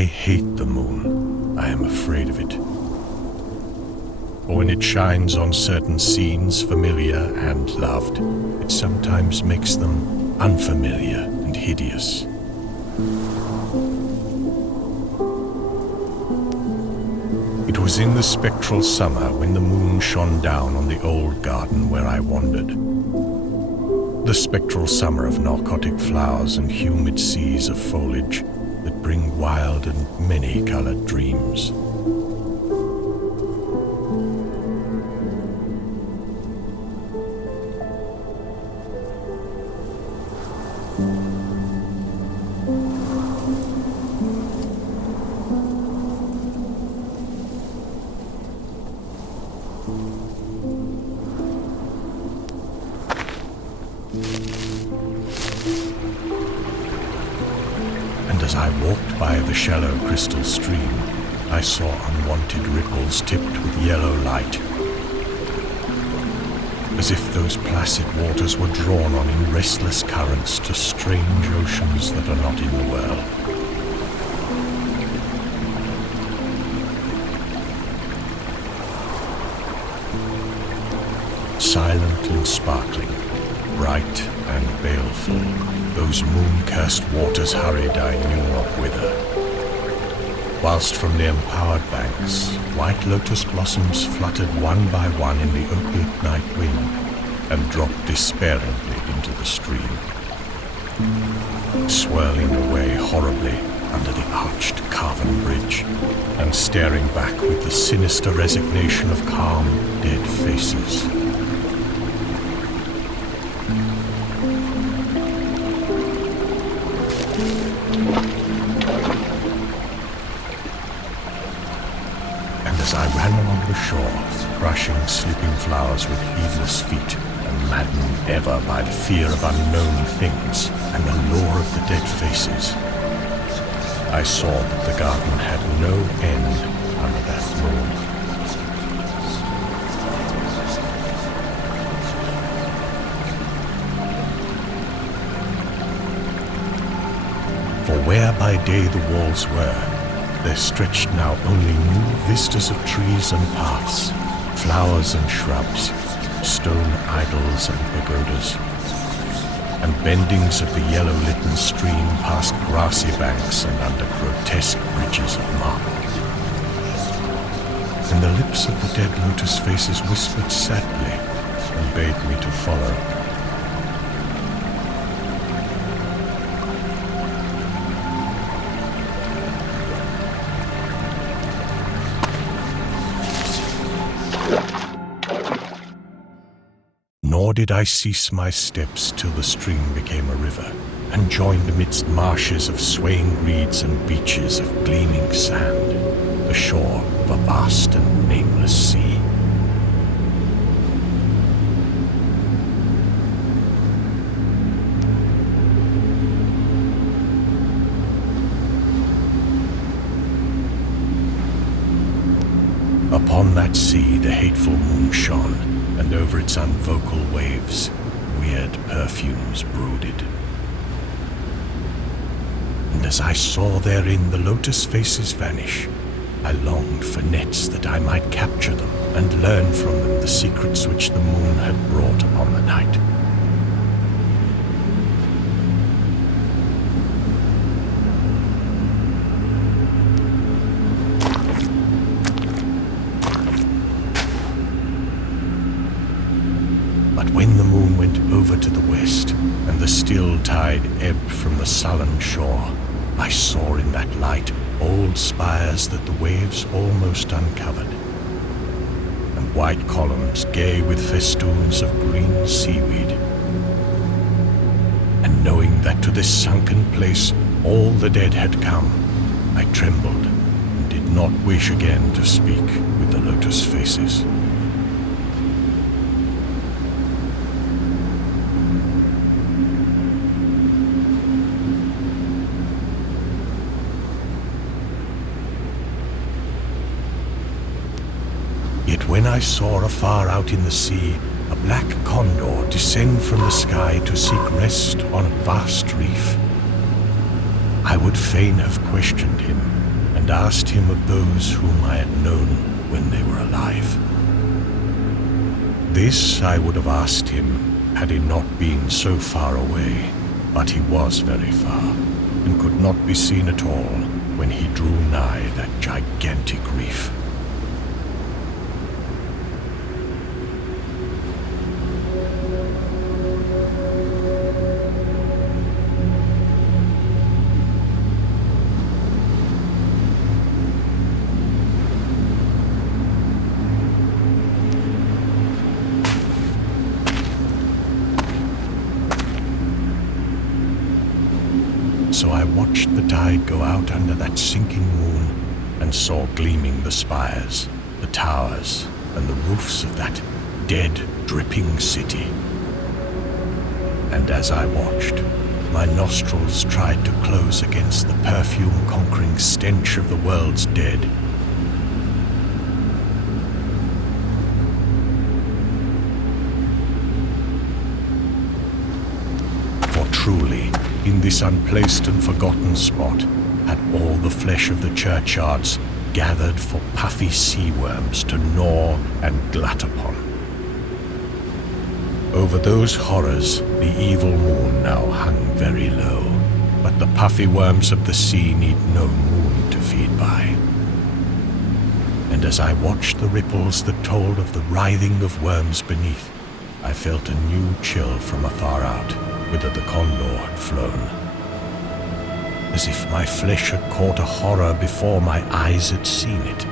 I hate the moon. I am afraid of it. For when it shines on certain scenes, familiar and loved, it sometimes makes them unfamiliar and hideous. It was in the spectral summer when the moon shone down on the old garden where I wandered. The spectral summer of narcotic flowers and humid seas of foliage that bring wild and many-colored dreams. And as I walked by the shallow crystal stream, I saw unwanted ripples tipped with yellow light, as if those placid waters were drawn on in restless currents to strange oceans that are not in the world. Silent and sparkling, bright and baleful, those moon-cursed waters hurried I knew not whither, whilst from the empowered banks white lotus blossoms fluttered one by one in the opiate night wind and dropped despairingly into the stream, swirling away horribly under the arched carven bridge and staring back with the sinister resignation of calm, dead faces. As I ran along the shore, brushing sleeping flowers with heedless feet, and maddened ever by the fear of unknown things and the lure of the dead faces, I saw that the garden had no end under that moon. For where by day the walls were, there stretched now only new vistas of trees and paths, flowers and shrubs, stone idols and pagodas, and bendings of the yellow-litten stream past grassy banks and under grotesque bridges of marble. And the lips of the dead lotus faces whispered sadly and bade me to follow. Nor did I cease my steps till the stream became a river, and joined amidst marshes of swaying reeds and beaches of gleaming sand, the shore of a vast and nameless sea. Upon that sea the hateful moon shone, and over its unvocal waves weird perfumes brooded. And as I saw therein the lotus faces vanish, I longed for nets that I might capture them and learn from them the secrets which the moon had brought upon the night. But when the moon went over to the west, and the still tide ebbed from the sullen shore, I saw in that light old spires that the waves almost uncovered, and white columns gay with festoons of green seaweed. And knowing that to this sunken place all the dead had come, I trembled and did not wish again to speak with the lotus faces. Yet when I saw afar out in the sea a black condor descend from the sky to seek rest on a vast reef, I would fain have questioned him and asked him of those whom I had known when they were alive. This I would have asked him had he not been so far away, but he was very far, and could not be seen at all when he drew nigh that gigantic reef. So I watched the tide go out under that sinking moon and saw gleaming the spires, the towers, and the roofs of that dead, dripping city. And as I watched, my nostrils tried to close against the perfume-conquering stench of the world's dead. For truly, in this unplaced and forgotten spot, had all the flesh of the churchyards gathered for puffy sea worms to gnaw and glut upon. Over those horrors, the evil moon now hung very low, but the puffy worms of the sea need no moon to feed by. And as I watched the ripples that told of the writhing of worms beneath, I felt a new chill from afar out, whither the condor had flown. As if my flesh had caught a horror before my eyes had seen it.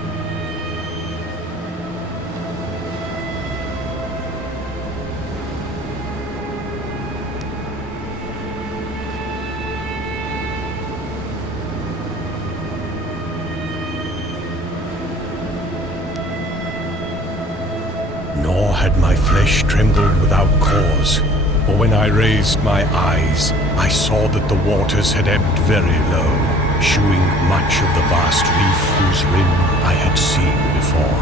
Nor had my flesh trembled without cause. For when I raised my eyes, I saw that the waters had ebbed very low, shewing much of the vast reef whose rim I had seen before.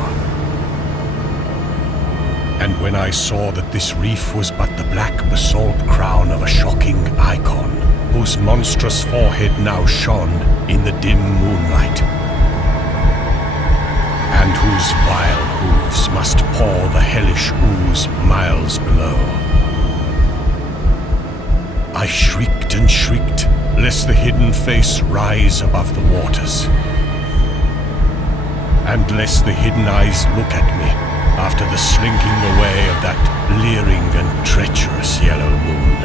And when I saw that this reef was but the black basalt crown of a shocking icon, whose monstrous forehead now shone in the dim moonlight, and whose vile hooves must pour the hellish ooze miles below, I shrieked and shrieked, lest the hidden face rise above the waters, and lest the hidden eyes look at me after the slinking away of that leering and treacherous yellow moon.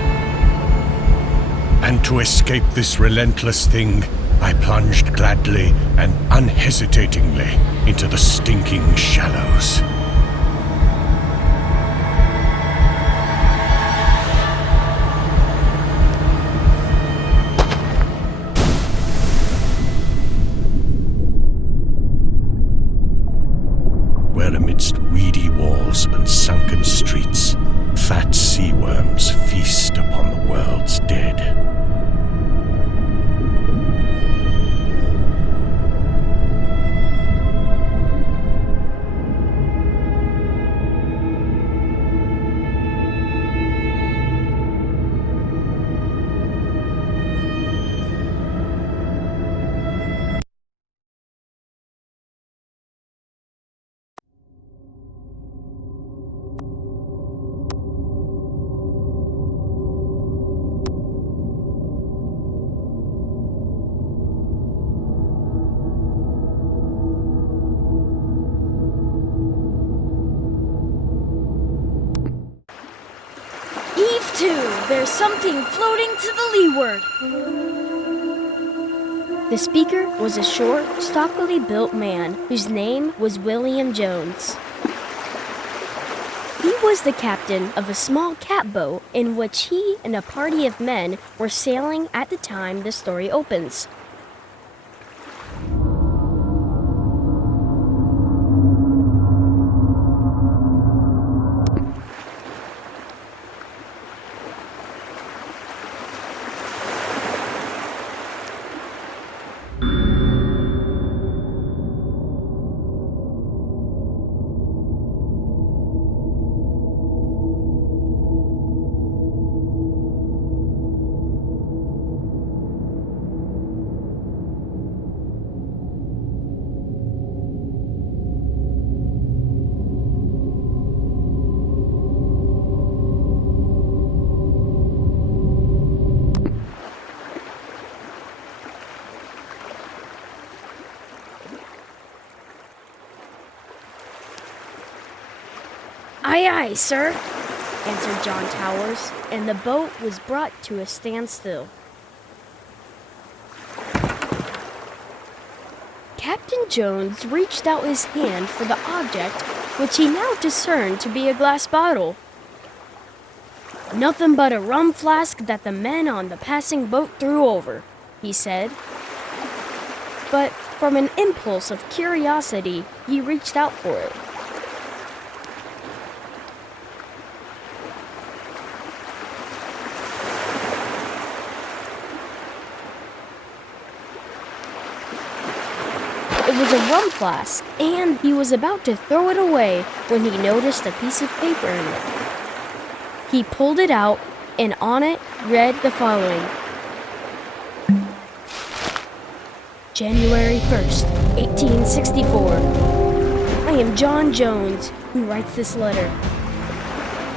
And to escape this relentless thing, I plunged gladly and unhesitatingly into the stinking shallows. Where amidst weedy walls and sunken streets, fat sea worms feast upon the world's dead. There's something floating to the leeward. The speaker was a short, stockily built man whose name was William Jones. He was the captain of a small catboat in which he and a party of men were sailing at the time the story opens. Aye, aye, sir, answered John Towers, and the boat was brought to a standstill. Captain Jones reached out his hand for the object, which he now discerned to be a glass bottle. "Nothing but a rum flask that the men on the passing boat threw over," he said. But from an impulse of curiosity, he reached out for it. It was a rum flask, and he was about to throw it away when he noticed a piece of paper in it. He pulled it out, and on it read the following: January 1st, 1864. I am John Jones, who writes this letter.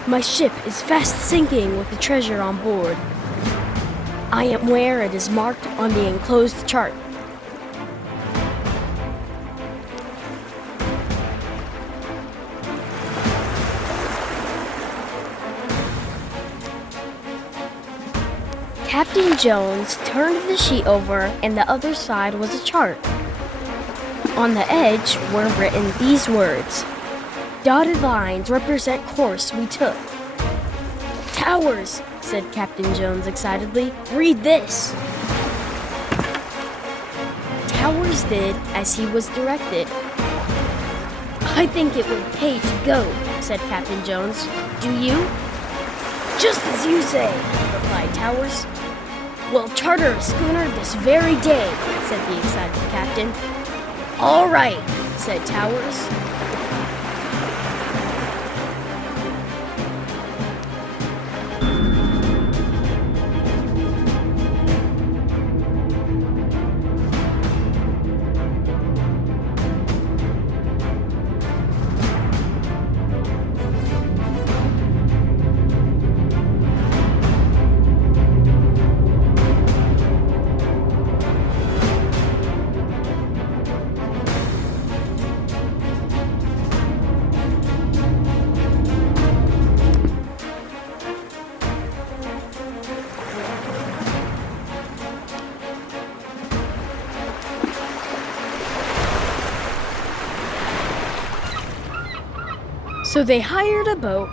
My ship is fast sinking with the treasure on board. I am where it is marked on the enclosed chart. Captain Jones turned the sheet over, and the other side was a chart. On the edge were written these words: Dotted lines represent course we took. Towers, said Captain Jones excitedly, read this. Towers did as he was directed. I think it would pay to go, said Captain Jones. Do you? Just as you say, replied Towers. We'll charter a schooner this very day, said the excited captain. All right, said Towers. So they hired a boat.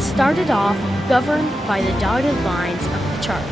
Started off governed by the dotted lines of the chart.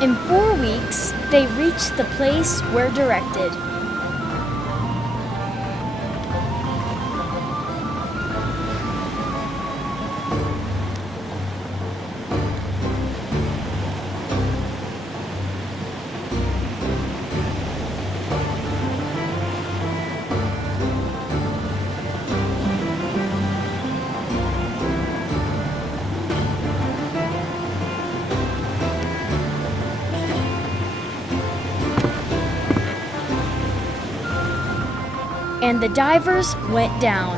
In 4 weeks, they reached the place where directed. And the divers went down.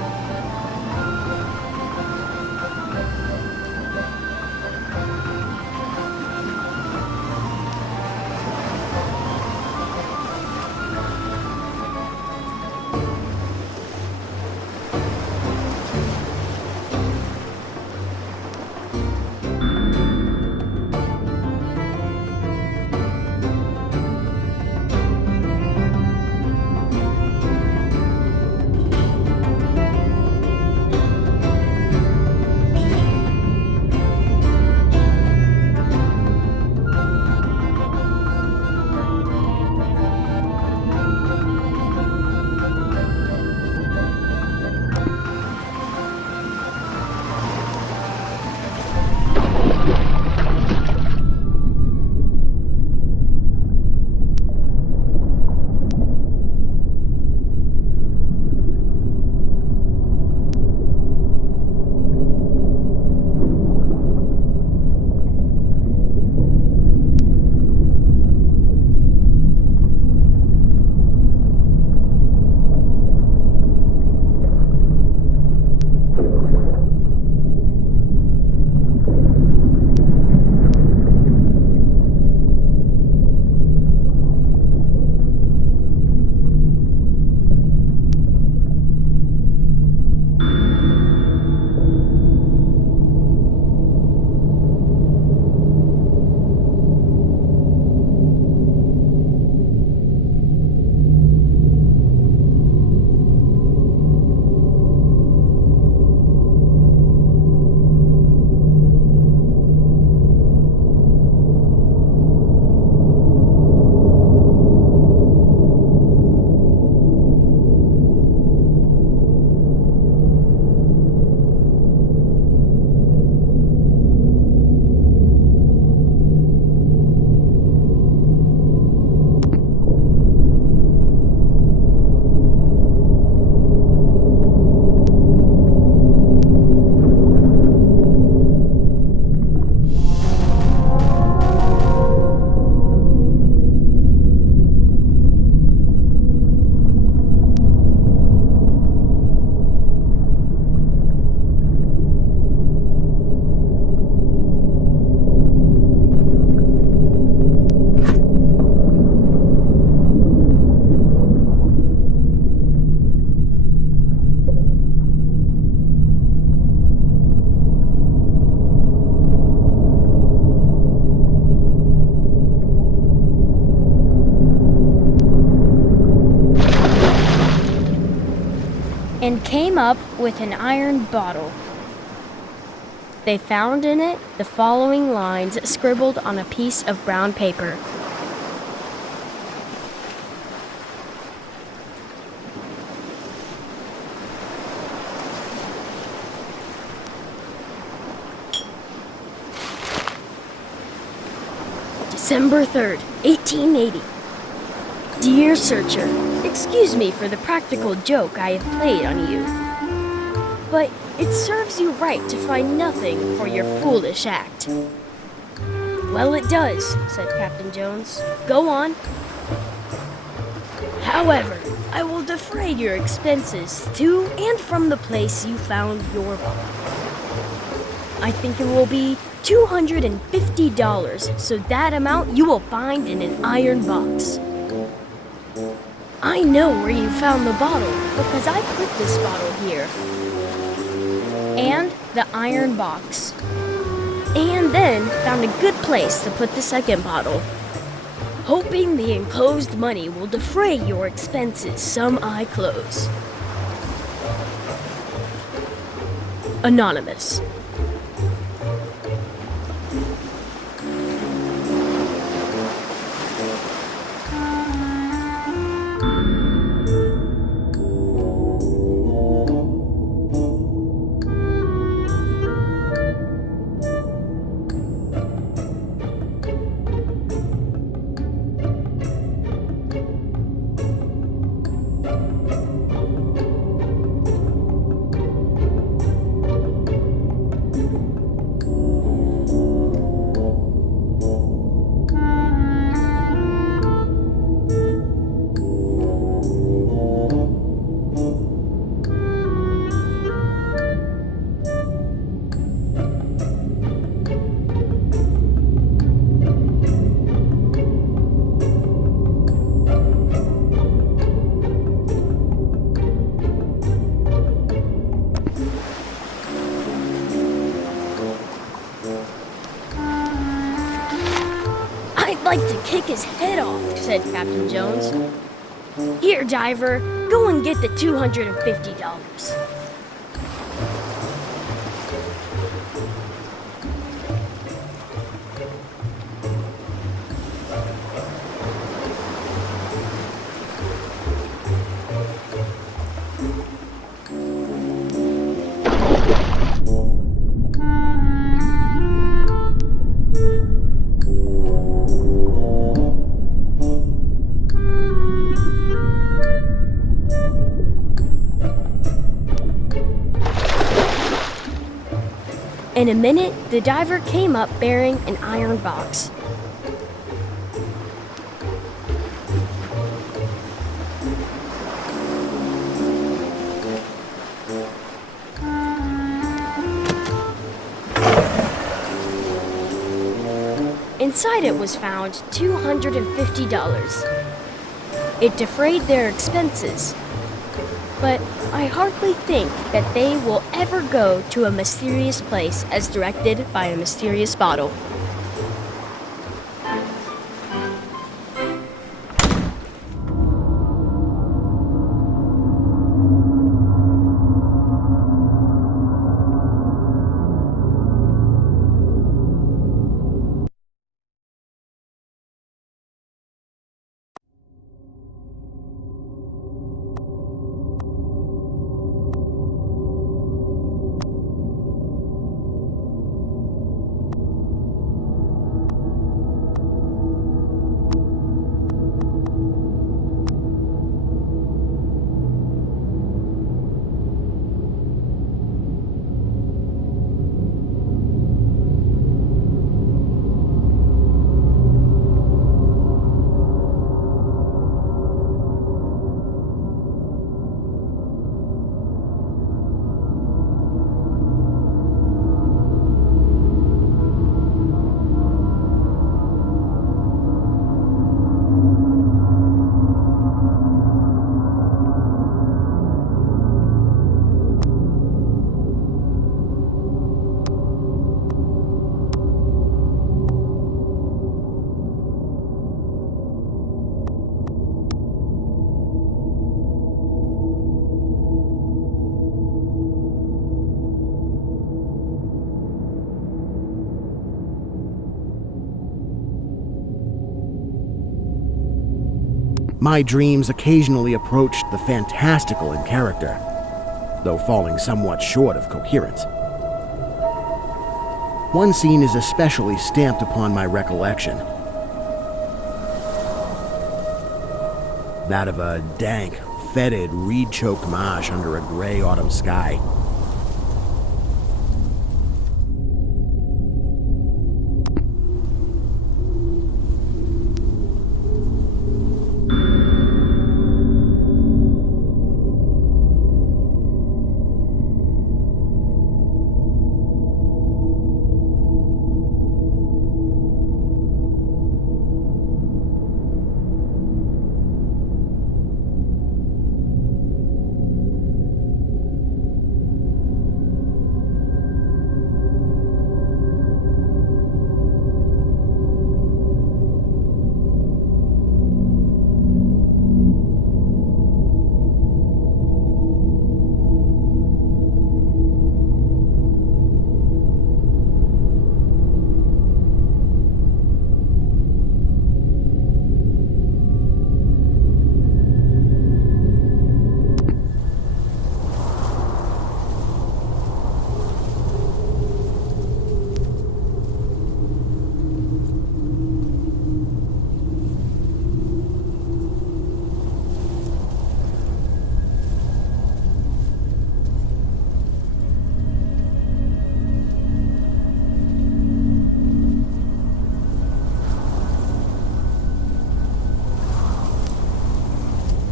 And came up with an iron bottle. They found in it the following lines scribbled on a piece of brown paper. December 3rd, 1880. Dear Searcher, excuse me for the practical joke I have played on you, but it serves you right to find nothing for your foolish act. Well, it does, said Captain Jones. Go on. However, I will defray your expenses to and from the place you found your body. I think it will be $250, so that amount you will find in an iron box. I know where you found the bottle because I put this bottle here. And the iron box. And then found a good place to put the second bottle. Hoping the enclosed money will defray your expenses some I close. Anonymous. like to kick his head off, said Captain Jones. Here, diver, go and get the $250. In a minute, the diver came up bearing an iron box. Inside it was found $250. It defrayed their expenses, but I hardly think that they will ever go to a mysterious place as directed by a mysterious bottle. My dreams occasionally approached the fantastical in character, though falling somewhat short of coherence. One scene is especially stamped upon my recollection. That of a dank, fetid, reed-choked marsh under a gray autumn sky.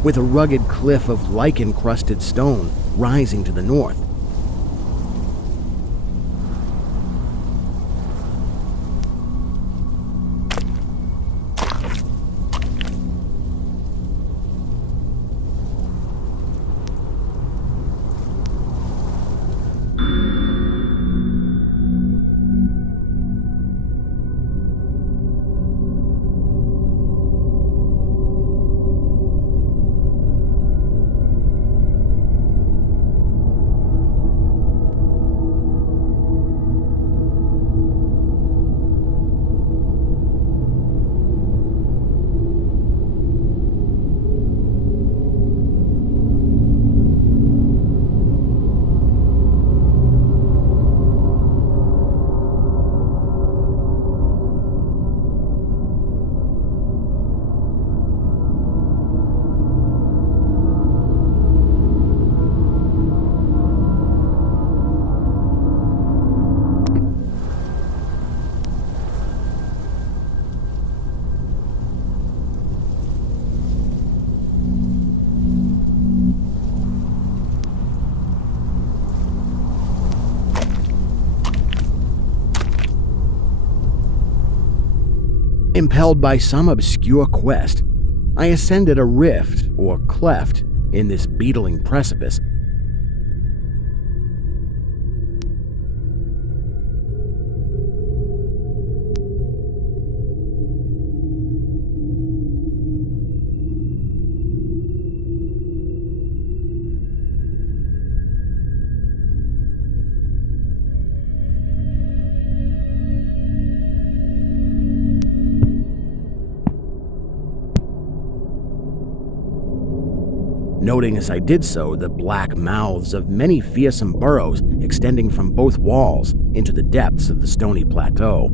With a rugged cliff of lichen-crusted stone rising to the north. Impelled by some obscure quest, I ascended a rift or cleft in this beetling precipice. Noting as I did so the black mouths of many fearsome burrows extending from both walls into the depths of the stony plateau.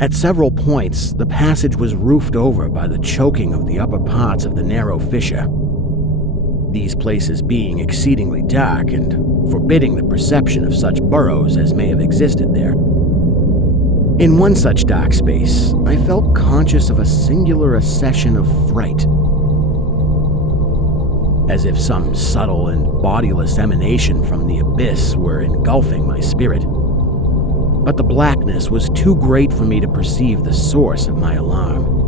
At several points, the passage was roofed over by the choking of the upper parts of the narrow fissure. These places being exceedingly dark and forbidding the perception of such burrows as may have existed there. In one such dark space, I felt conscious of a singular accession of fright, as if some subtle and bodiless emanation from the abyss were engulfing my spirit. But the blackness was too great for me to perceive the source of my alarm.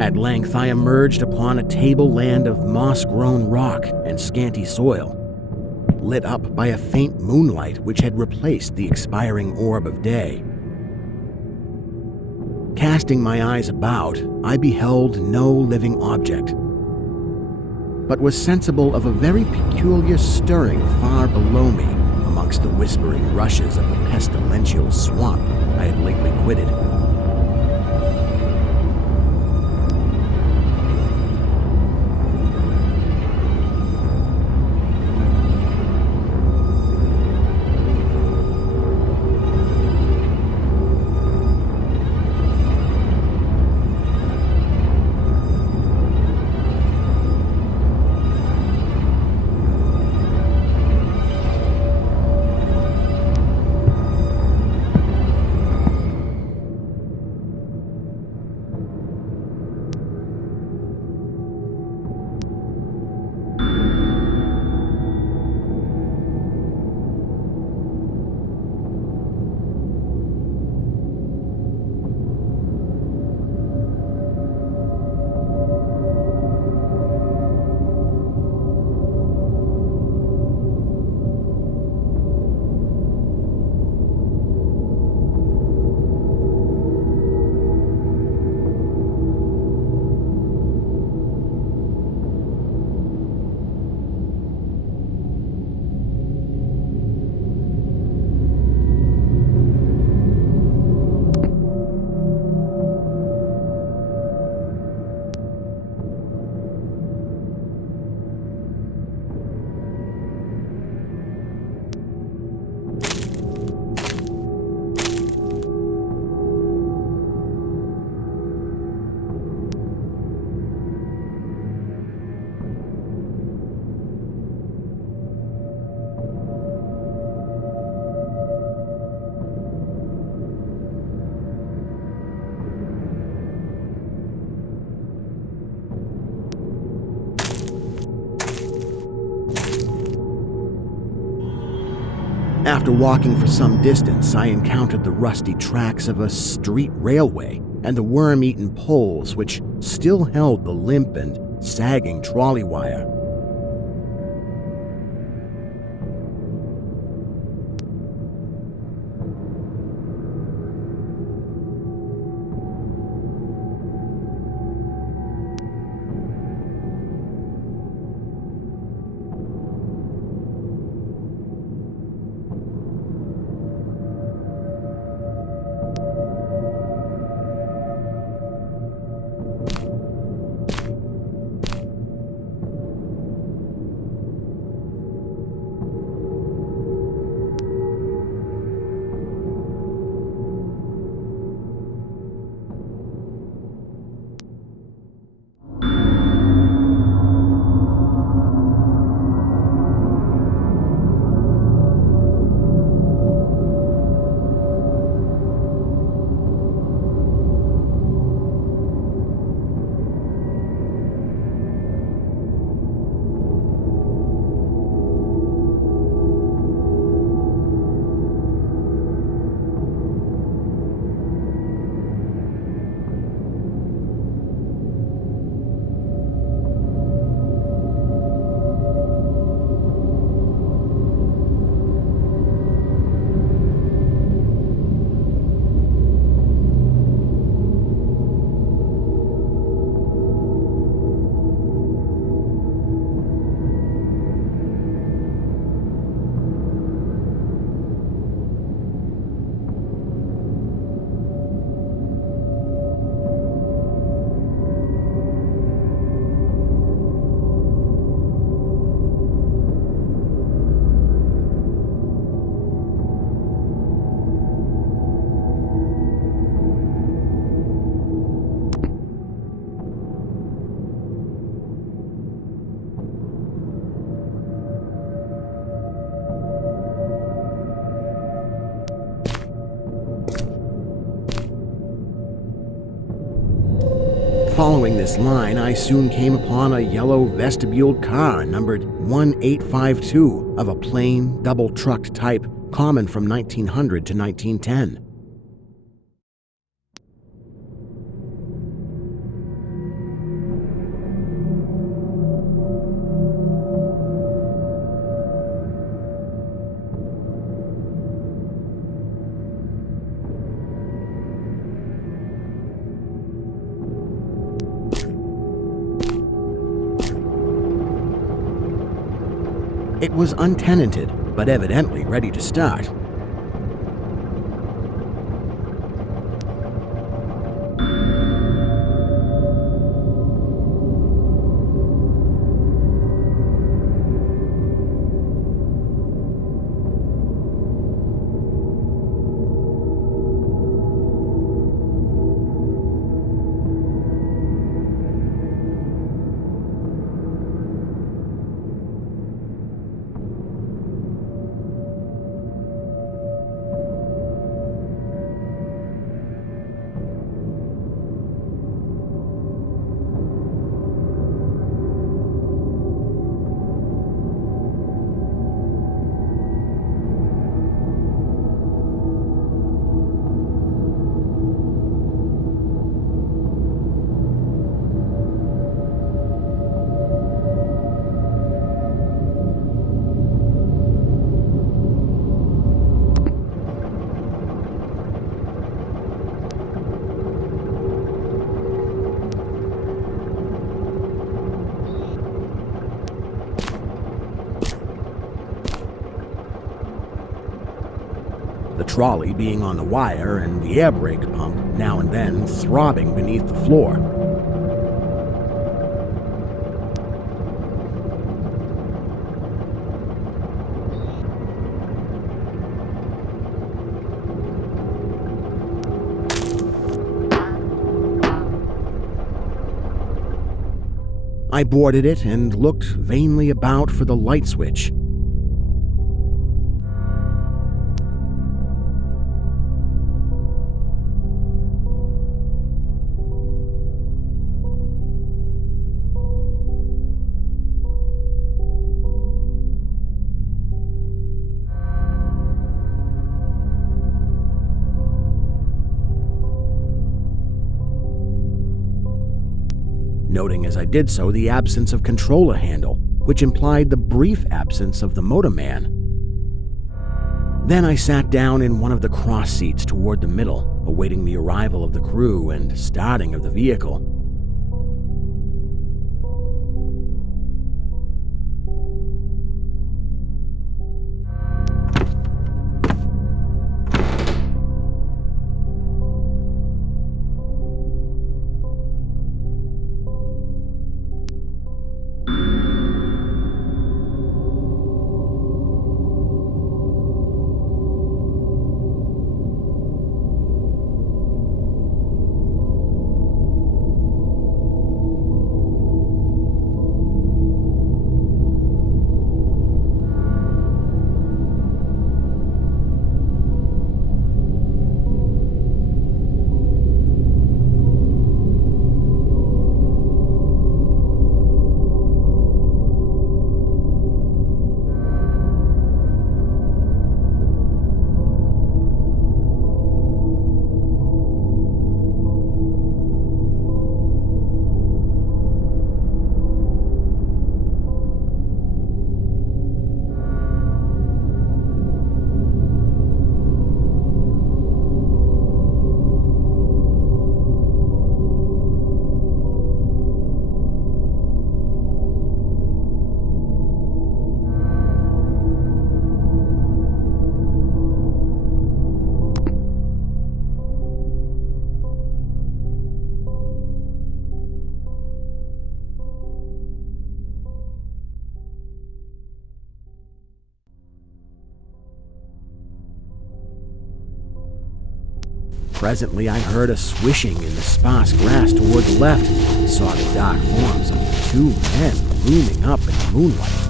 At length, I emerged upon a tableland of moss-grown rock and scanty soil, lit up by a faint moonlight which had replaced the expiring orb of day. Casting my eyes about, I beheld no living object, but was sensible of a very peculiar stirring far below me amongst the whispering rushes of the pestilential swamp I had lately quitted. After walking for some distance, I encountered the rusty tracks of a street railway and the worm-eaten poles which still held the limp and sagging trolley wire. Following this line, I soon came upon a yellow vestibuled car numbered 1852 of a plain, double-trucked type common from 1900 to 1910. It was untenanted, but evidently ready to start. The trolley being on the wire and the air brake pump now and then throbbing beneath the floor. I boarded it and looked vainly about for the light switch. noting as I did so the absence of controller handle, which implied the brief absence of the motorman. Then I sat down in one of the cross seats toward the middle, awaiting the arrival of the crew and starting of the vehicle. Presently, I heard a swishing in the sparse grass toward the left and saw the dark forms of 2 men looming up in the moonlight.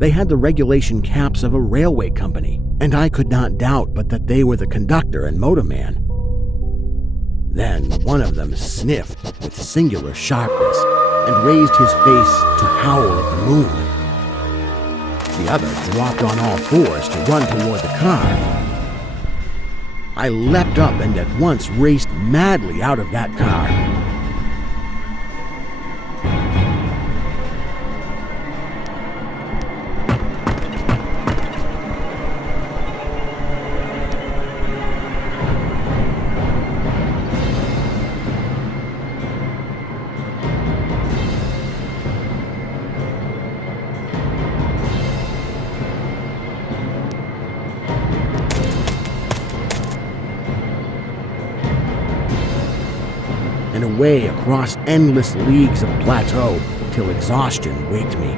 They had the regulation caps of a railway company, and I could not doubt but that they were the conductor and motorman. Then one of them sniffed with singular sharpness and raised his face to howl at the moon. The other dropped on all fours to run toward the car. I leapt up and at once raced madly out of that car. And away across endless leagues of plateau till exhaustion waked me.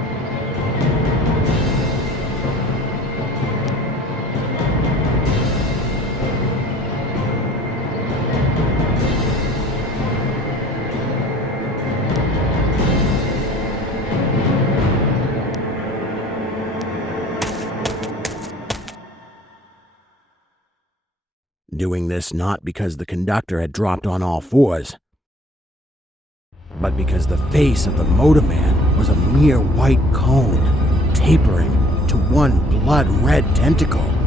Doing this not because the conductor had dropped on all fours, but because the face of the motorman was a mere white cone, tapering to one blood-red tentacle.